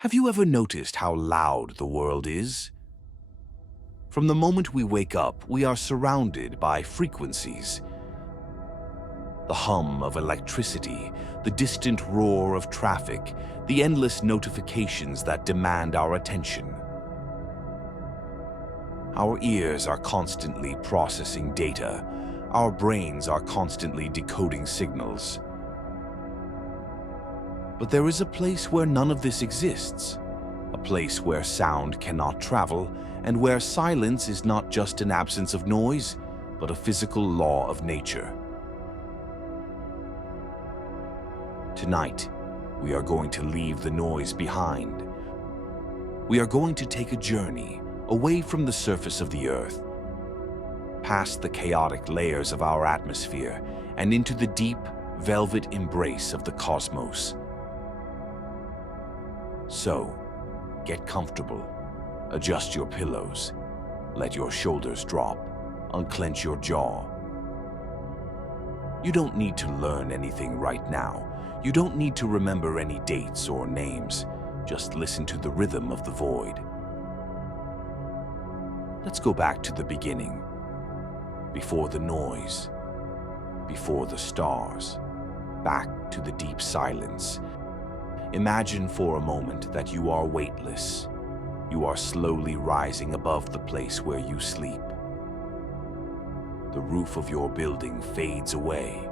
Have you ever noticed how loud the world is? From the moment we wake up, we are surrounded by frequencies. The hum of electricity, the distant roar of traffic, the endless notifications that demand our attention. Our ears are constantly processing data. Our brains are constantly decoding signals. But there is a place where none of this exists, a place where sound cannot travel, and where silence is not just an absence of noise, but a physical law of nature. Tonight, we are going to leave the noise behind. We are going to take a journey away from the surface of the Earth, past the chaotic layers of our atmosphere, and into the deep, velvet embrace of the cosmos. So, get comfortable, adjust your pillows, let your shoulders drop, unclench your jaw. You don't need to learn anything right now. You don't need to remember any dates or names. Just listen to the rhythm of the void. Let's go back to the beginning, before the noise, before the stars, back to the deep silence. Imagine for a moment that you are weightless. You are slowly rising above the place where you sleep. The roof of your building fades away.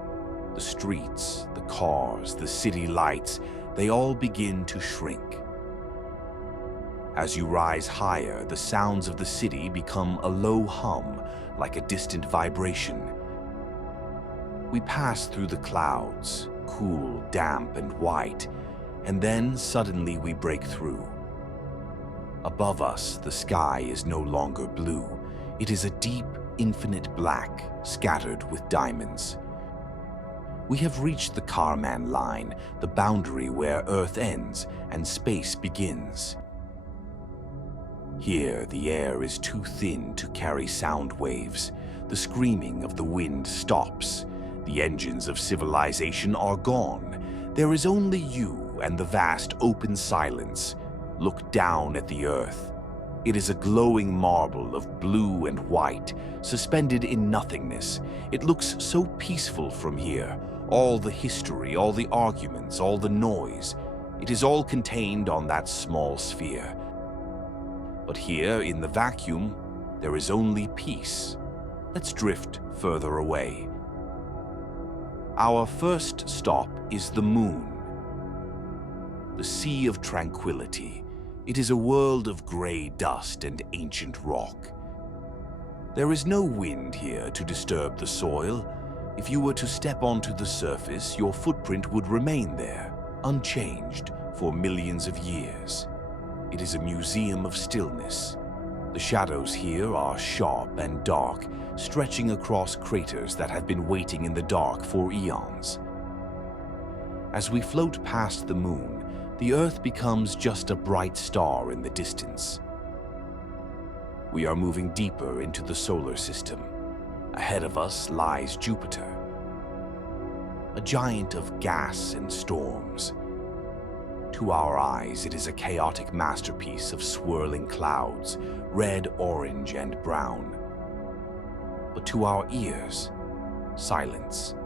The streets, the cars, the city lights, they all begin to shrink. As you rise higher, the sounds of the city become a low hum, like a distant vibration. We pass through the clouds, cool, damp, and white, and then suddenly we break through. Above us, the sky is no longer blue. It is a deep, infinite black, scattered with diamonds. We have reached the Kármán line, the boundary where Earth ends and space begins. Here, the air is too thin to carry sound waves. The screaming of the wind stops. The engines of civilization are gone. There is only you and the vast open silence. Look down at the Earth. It is a glowing marble of blue and white, suspended in nothingness. It looks so peaceful from here. All the history, all the arguments, all the noise. It is all contained on that small sphere. But here, in the vacuum, there is only peace. Let's drift further away. Our first stop is the moon. The Sea of Tranquility. It is a world of gray dust and ancient rock. There is no wind here to disturb the soil. If you were to step onto the surface, your footprint would remain there, unchanged, for millions of years. It is a museum of stillness. The shadows here are sharp and dark, stretching across craters that have been waiting in the dark for eons. As we float past the moon, the Earth becomes just a bright star in the distance. We are moving deeper into the solar system. Ahead of us lies Jupiter, a giant of gas and storms. To our eyes, it is a chaotic masterpiece of swirling clouds, red, orange, and brown. But to our ears, silence.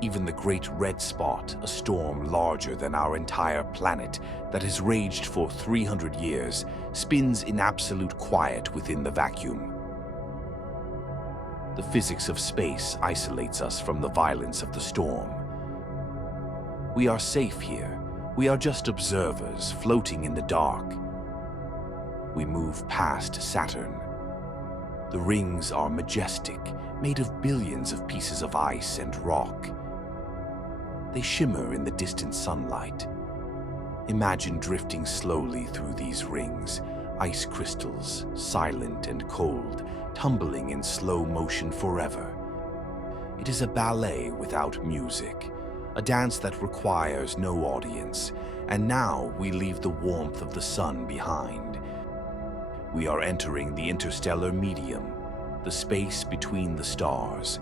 Even the great red spot, a storm larger than our entire planet that has raged for 300 years, spins in absolute quiet within the vacuum. The physics of space isolates us from the violence of the storm. We are safe here. We are just observers floating in the dark. We move past Saturn. The rings are majestic, made of billions of pieces of ice and rock. They shimmer in the distant sunlight. Imagine drifting slowly through these rings, ice crystals, silent and cold, tumbling in slow motion forever. It is a ballet without music, a dance that requires no audience, and now we leave the warmth of the sun behind. We are entering the interstellar medium, the space between the stars.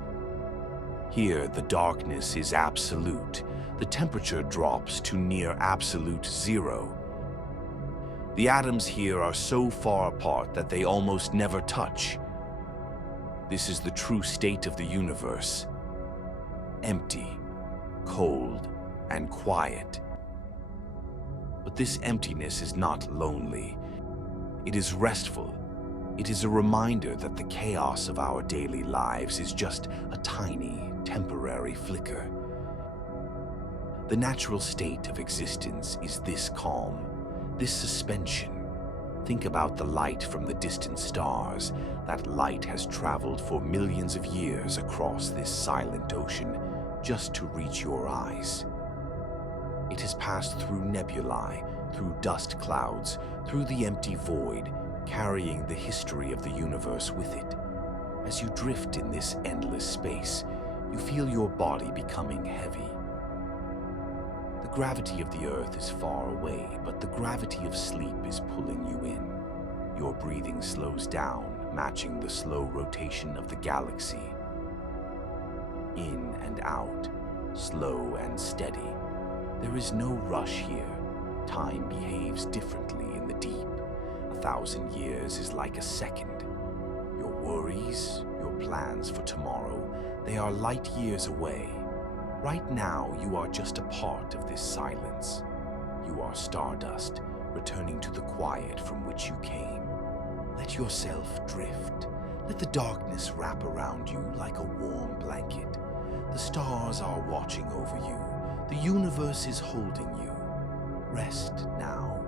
Here, the darkness is absolute. The temperature drops to near absolute zero. The atoms here are so far apart that they almost never touch. This is the true state of the universe. Empty, cold, and quiet. But this emptiness is not lonely. It is restful. It is a reminder that the chaos of our daily lives is just a tiny, temporary flicker. The natural state of existence is this calm, this suspension. Think about the light from the distant stars. That light has traveled for millions of years across this silent ocean just to reach your eyes. It has passed through nebulae, through dust clouds, through the empty void, carrying the history of the universe with it. As you drift in this endless space, you feel your body becoming heavy. The gravity of the Earth is far away, but the gravity of sleep is pulling you in. Your breathing slows down, matching the slow rotation of the galaxy. In and out, slow and steady. There is no rush here. Time behaves differently in the deep. 1,000 years is like a second. Your worries, your plans for tomorrow, they are light years away. Right now, you are just a part of this silence. You are stardust, returning to the quiet from which you came. Let yourself drift. Let the darkness wrap around you like a warm blanket. The stars are watching over you. The universe is holding you. Rest now.